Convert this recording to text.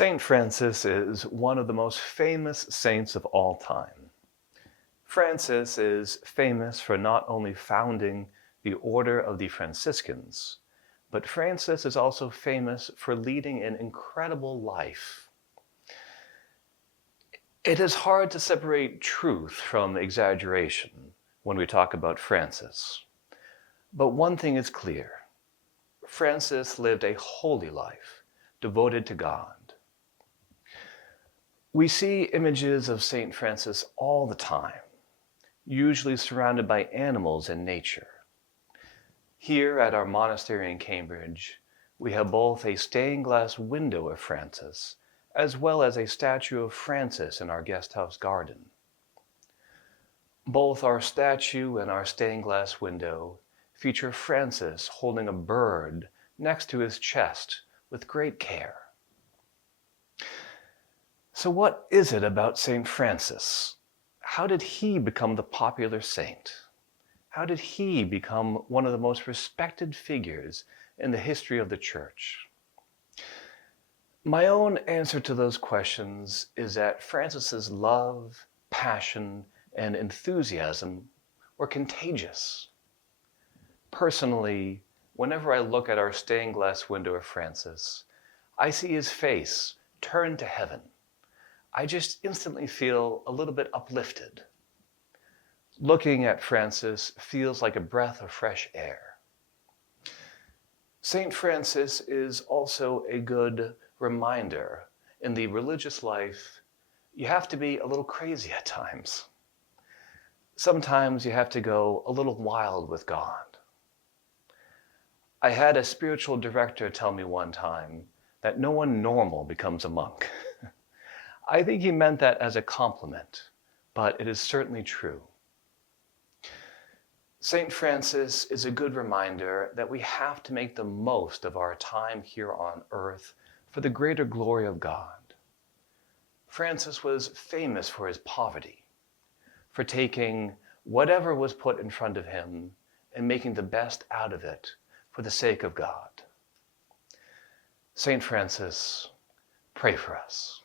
Saint Francis is one of the most famous saints of all time. Francis is famous for not only founding the Order of the Franciscans, but Francis is also famous for leading an incredible life. It is hard to separate truth from exaggeration when we talk about Francis. But one thing is clear. Francis lived a holy life, devoted to God. We see images of St. Francis all the time, usually surrounded by animals and nature. Here at our monastery in Cambridge, we have both a stained glass window of Francis, as well as a statue of Francis in our guest house garden. Both our statue and our stained glass window feature Francis holding a bird next to his chest with great care. So what is it about St. Francis? How did he become the popular saint? How did he become one of the most respected figures in the history of the Church? My own answer to those questions is that Francis's love, passion, and enthusiasm were contagious. Personally, whenever I look at our stained glass window of Francis, I see his face turned to heaven. I just instantly feel a little bit uplifted. Looking at Francis feels like a breath of fresh air. St. Francis is also a good reminder in the religious life, you have to be a little crazy at times. Sometimes you have to go a little wild with God. I had a spiritual director tell me one time that no one normal becomes a monk. I think he meant that as a compliment, but it is certainly true. St. Francis is a good reminder that we have to make the most of our time here on earth for the greater glory of God. Francis was famous for his poverty, for taking whatever was put in front of him and making the best out of it for the sake of God. St. Francis, pray for us.